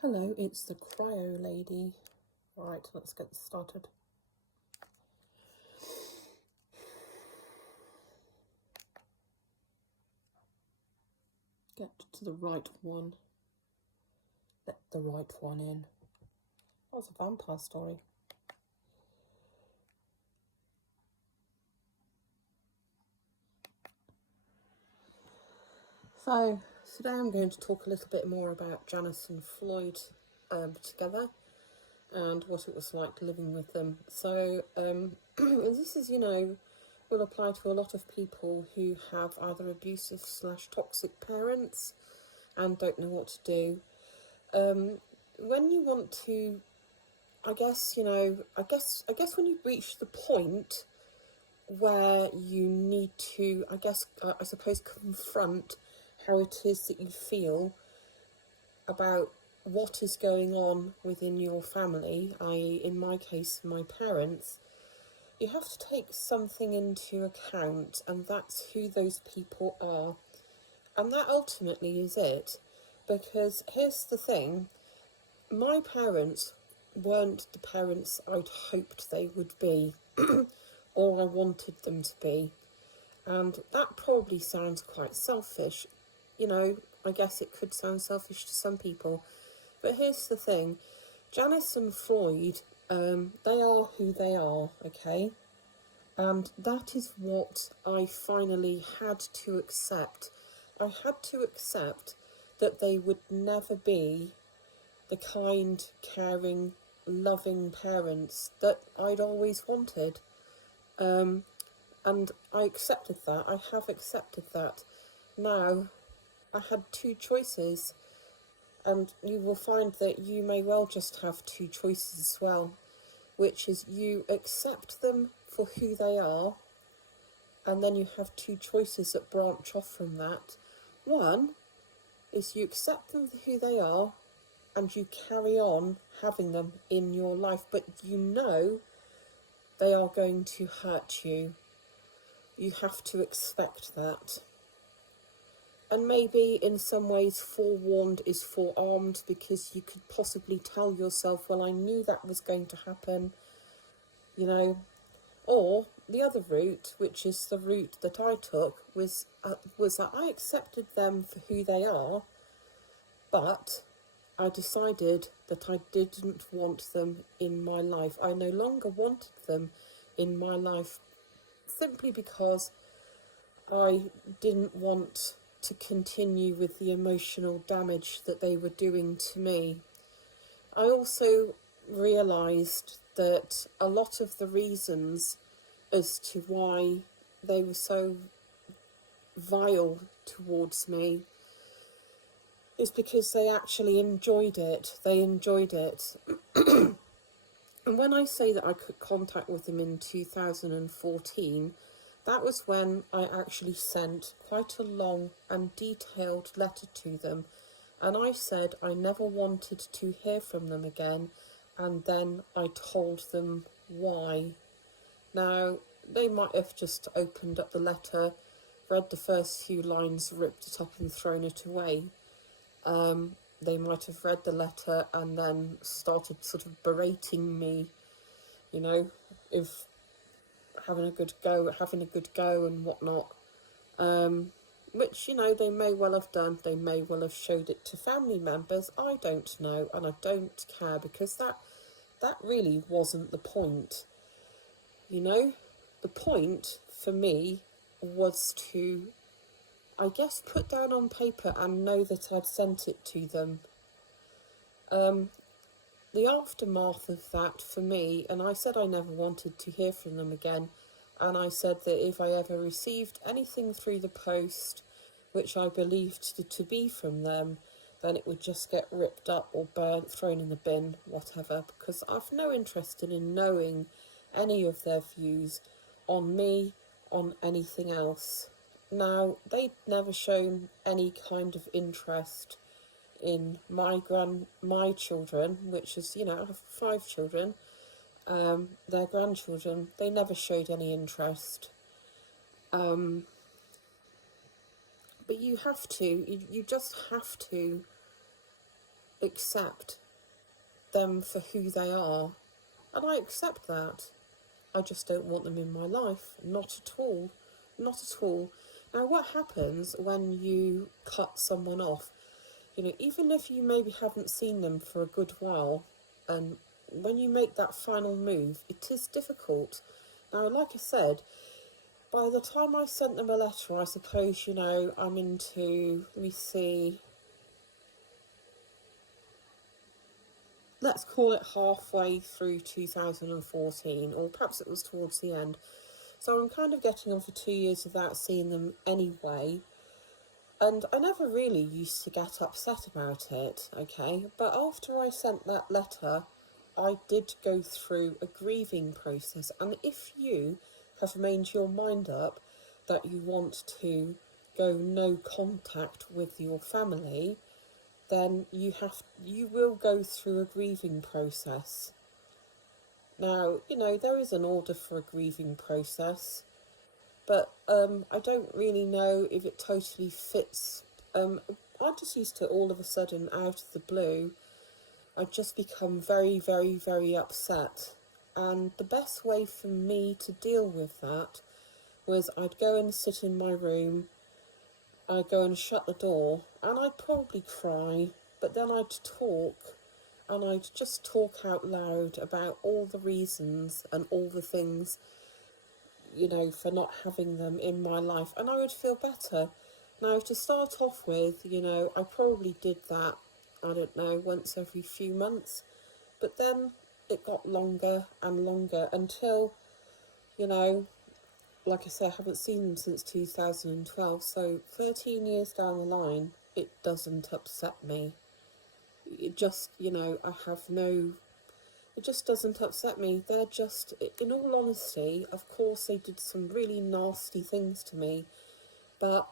Hello, it's the Cryo Lady. Right, let's get this started. Get to the right one. Let the right one in. That was a vampire story. So, today I'm going to talk a little bit more about Janice and Floyd together and what it was like living with them. So, this is, will apply to a lot of people who have either abusive / toxic parents and don't know what to do. When you want to, I guess when you reach the point where you need to, I suppose, confront how it is that you feel about what is going on within your family, i.e. in my case, my parents, you have to take something into account, and that's who those people are. And that ultimately is it. Because here's the thing, my parents weren't the parents I'd hoped they would be, or I wanted them to be. And that probably sounds quite selfish. I guess it could sound selfish to some people. But here's the thing, Janice and Floyd, they are who they are, okay? And that is what I finally had to accept. I had to accept that they would never be the kind, caring, loving parents that I'd always wanted. And I accepted that. I have accepted that. Now, I had two choices, and you will find that you may well just have two choices as well, which is you accept them for who they are, and then you have two choices that branch off from that. One is you accept them for who they are, and you carry on having them in your life, but they are going to hurt you. You have to expect that. And maybe in some ways forewarned is forearmed, because you could possibly tell yourself, well, I knew that was going to happen, Or the other route, which is the route that I took, was that I accepted them for who they are, but I decided that I didn't want them in my life. I no longer wanted them in my life, simply because I didn't want to continue with the emotional damage that they were doing to me. I also realised that a lot of the reasons as to why they were so vile towards me is because they actually enjoyed it. They enjoyed it. And when I say that I could contact with them in 2014, that was when I actually sent quite a long and detailed letter to them. And I said I never wanted to hear from them again, and then I told them why. Now, they might have just opened up the letter, read the first few lines, ripped it up and thrown it away. They might have read the letter and then started sort of berating me, if having a good go and whatnot. Which, they may well have done. They may well have showed it to family members. I don't know, and I don't care, because that really wasn't the point. The point for me was to, I guess, put down on paper and know that I'd sent it to them. The aftermath of that for me, and I said I never wanted to hear from them again, and I said that if I ever received anything through the post which I believed to be from them, then it would just get ripped up or burnt, thrown in the bin, whatever, because I've no interest in knowing any of their views on me, on anything else. Now, they'd never shown any kind of interest in my children, which is, I have 5 children, their grandchildren. They never showed any interest. But you have to, you just have to accept them for who they are, and I accept that. I just don't want them in my life. Not at all. Not at all. Now, what happens when you cut someone off? You know, even if you maybe haven't seen them for a good while, and when you make that final move, it is difficult. Now, like I said, by the time I sent them a letter, I suppose, you know, I'm into, let me see, let's call it halfway through 2014, or perhaps it was towards the end. So I'm kind of getting on for 2 years without seeing them anyway. And I never really used to get upset about it, okay? But after I sent that letter, I did go through a grieving process. And if you have made your mind up that you want to go no contact with your family, then you will go through a grieving process. Now, you know, there is an order for a grieving process, but I don't really know if it totally fits. I just used to all of a sudden, out of the blue, I'd just become very, very, very upset. And the best way for me to deal with that was I'd go and sit in my room, I'd go and shut the door, and I'd probably cry, but then I'd talk, and I'd just talk out loud about all the reasons and all the things, you know, for not having them in my life, and I would feel better. Now, to start off with, you know, I probably did that, I don't know, once every few months, but then it got longer and longer until, you know, like I say, I haven't seen them since 2012, so 13 years down the line, it doesn't upset me. It just, you know, it just doesn't upset me. They're just, in all honesty, of course they did some really nasty things to me, but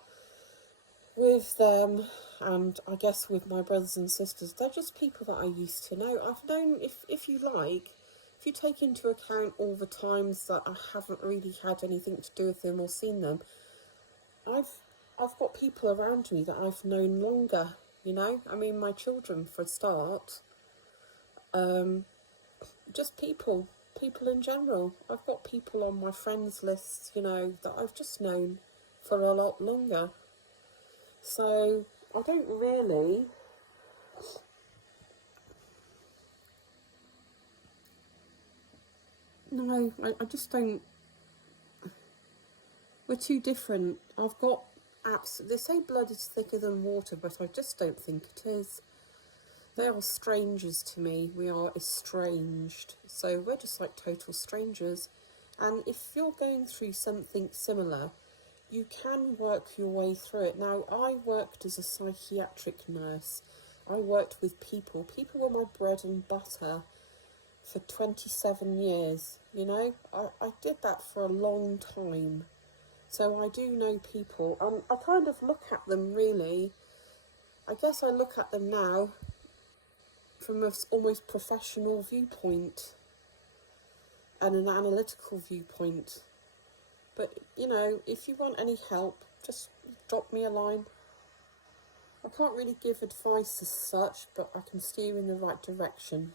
with them, and I guess with my brothers and sisters, they're just people that I used to know. I've known, if you like, if you take into account all the times that I haven't really had anything to do with them or seen them, I've I've got people around me that I've known longer, you know? I mean, my children, for a start, just people in general. I've got people on my friends lists, you know, that I've just known for a lot longer. So I don't really, no, I just don't, we're too different. I've got apps, they say blood is thicker than water, but I just don't think it is. They are strangers to me. We are estranged. So we're just like total strangers. And if you're going through something similar, you can work your way through it. Now, I worked as a psychiatric nurse. I worked with people. People were my bread and butter for 27 years. You know, I did that for a long time. So I do know people. I kind of look at them really. I guess I look at them now from an almost professional viewpoint and an analytical viewpoint. But, you know, if you want any help, just drop me a line. I can't really give advice as such, but I can steer you in the right direction.